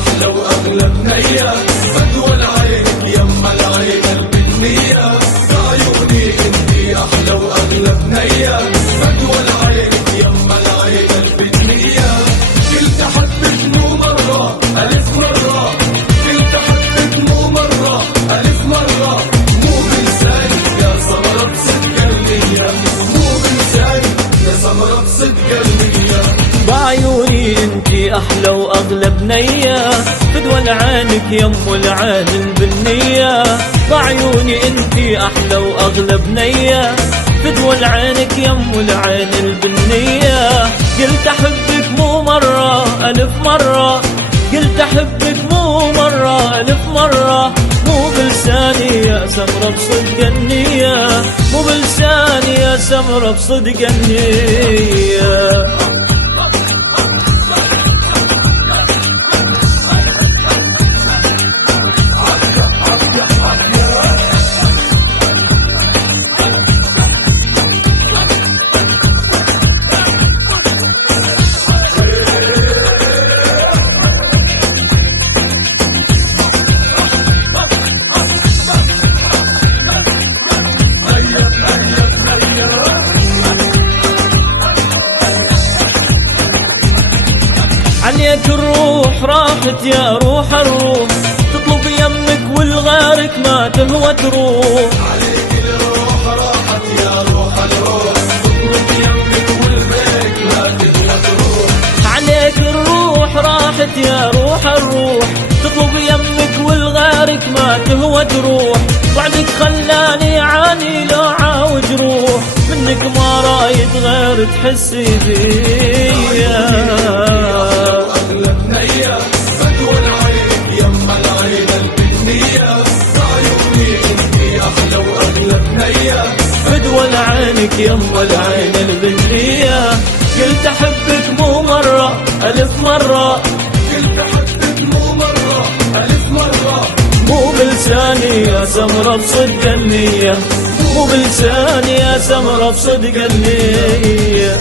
أحلى وأغلى بنية، بدوى العين يما العين البنية، بعيوني انتي أحلى وأغلى بنية، بدوى العين يما العين البنية. قلت أحبك مو مرة ألف مرة، قلت أحبك مو مرة ألف مرة، مو بلساني يا سمرة بصدق النية، مو بلساني يا سمرة بصدق النية. بعيوني انتي احلى واغلى بنية، فدوى العينك يم العين البنية، بعيوني انتي احلى واغلى بنية، فدوى العينك يم العين البنية. قلت احبك مو مرة الف مرة، قلت احبك مو مرة الف مرة، مو بلساني يا سمرة بصدق النية، مو بلساني يا سمرة بصدق النية. عليك الروح راحت يا روح الروح، تطلب يمك والغارك ما تهوى تروح. عليك الروح راحت يا روح الروح، تطلب يمك والغارك ما تهوى تروح. عليك الروح راحت يا روح الروح، تطلب يمك والغارك ما تهوى تروح. بعدك خلاني عاني لو عاوج روح، منك ما رايد غير تحسي بيا. بدوى العين يما العين البنية، بعيوني انتي أحلى وأغلى بنية، فدوى العينك يما العين البنية. قلت أحبك مو مرة ألف مرة، قلت أحبك مو مرة ألف مرة، مو بلساني يا سمرة بصدق النية، مو بلساني يا سمرة بصدق النية.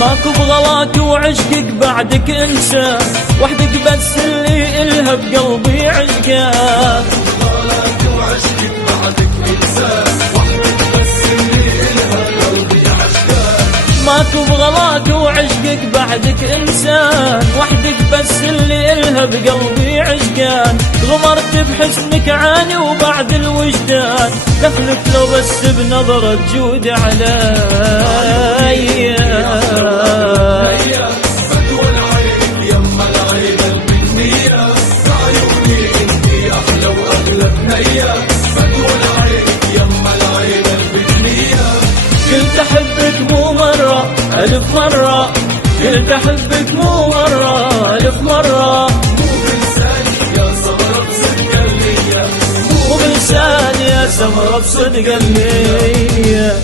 ماكو بغلاك وعشقك بعدك انسى، وحدك بس اللي إلها بقلبي عشقه. بغلاك وعشقك بعدك انسى، وحدك بس اللي إلها قلبي عشقه. ماكو بغلاك وعشقك بعدك انسان، وحدك بس اللي إلها بقلبي عشقان. غمرت بحسنك عاني وبعد الوجدان، دخلك لو بس بنظرة جود علي. بدوى العين يما العين البنية، بعيوني انتي أحلى وأغلى بنية، بدوى العين يما العين البنية. قلت أحبك مو مرة ألف مرة، قلت أحبك مو مرة ألف مرة، مو بلساني يا سمرة بصدق النية، مو بلساني يا سمرة بصدق النية.